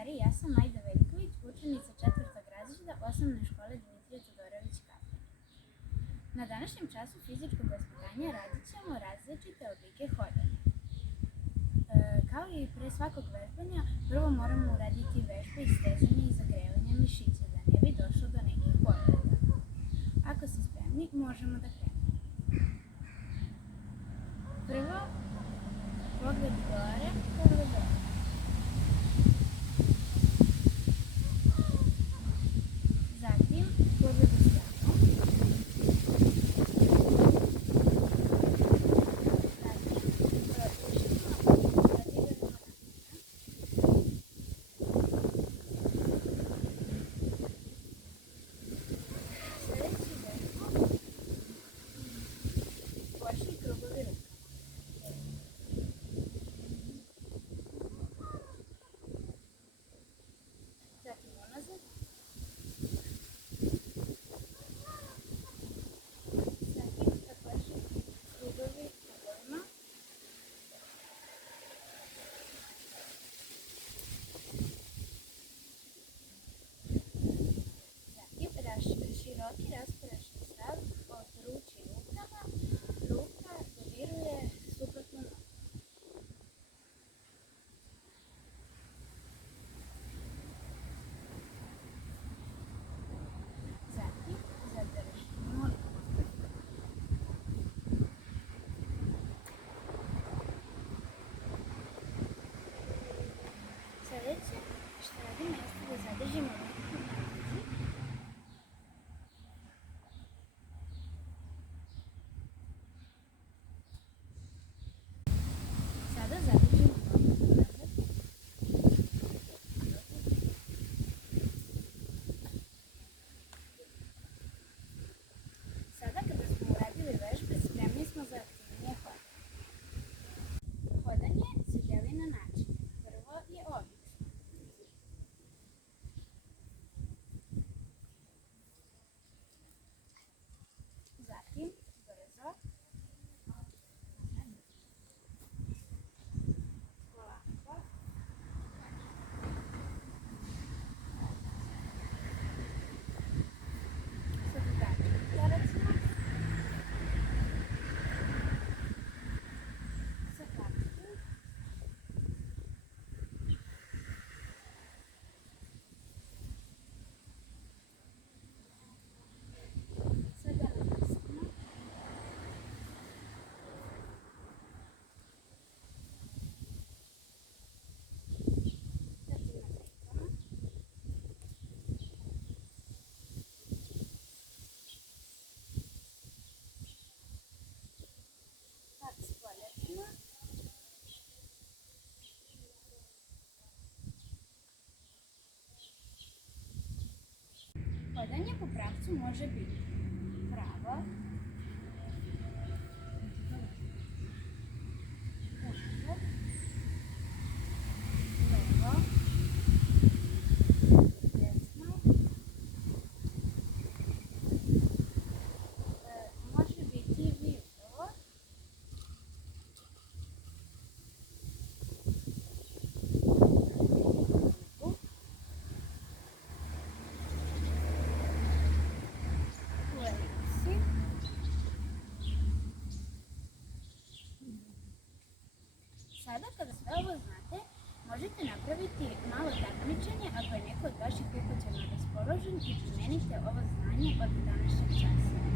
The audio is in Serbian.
drugari, ja sam Majda Veljković, učenica 4. razreda osnovne škole Dimitrije Todorović Kafa. Na današnjem času fizičkog vaspitanja radit ćemo različite oblike hodanja. Kao i pre svakog vežbanja, prvo moramo uraditi vežbe istezanja i zagrevanja mišića, da ne bi došlo do nekih povreda. Ako ste spremni, možemo da krenemo. Prvo, pogled gore, pogled dole. Zatim, pogled u stranu. Zatim, ušimo i zadiramo na sledeći vežbu, bočni krugovi rukama. Zatim unazad. Zatim takođe krugovi krugovima. Zatim široki rasporešni stav od ruči rukama. Ruka dodiruje suprotnu nogu. Zatim zadržimo. Sledeće što radimo jeste da zadržimo ruku na nozi. Sada zadržimo nogu unazad. Sada kada smo uradili vežbe, spremni smo za aktivnije hodanje. Hodanje se deli na način. Prvo je obično. Zatim brzo. Polako. Sa drugačijim koracima. Sa kratkim. Sa galaksima. Zatim na tekama. Pa s poljačima. Hodanje po pravcu može biti pravo, unazad, levo, desno. Može biti i vijugovo. U elipsi. Sada kada sve ovo znate, možete napraviti malo takmičenje ako je neko od vaših ukućana raspoložen i primenite ovo znanje od današnjeg časa.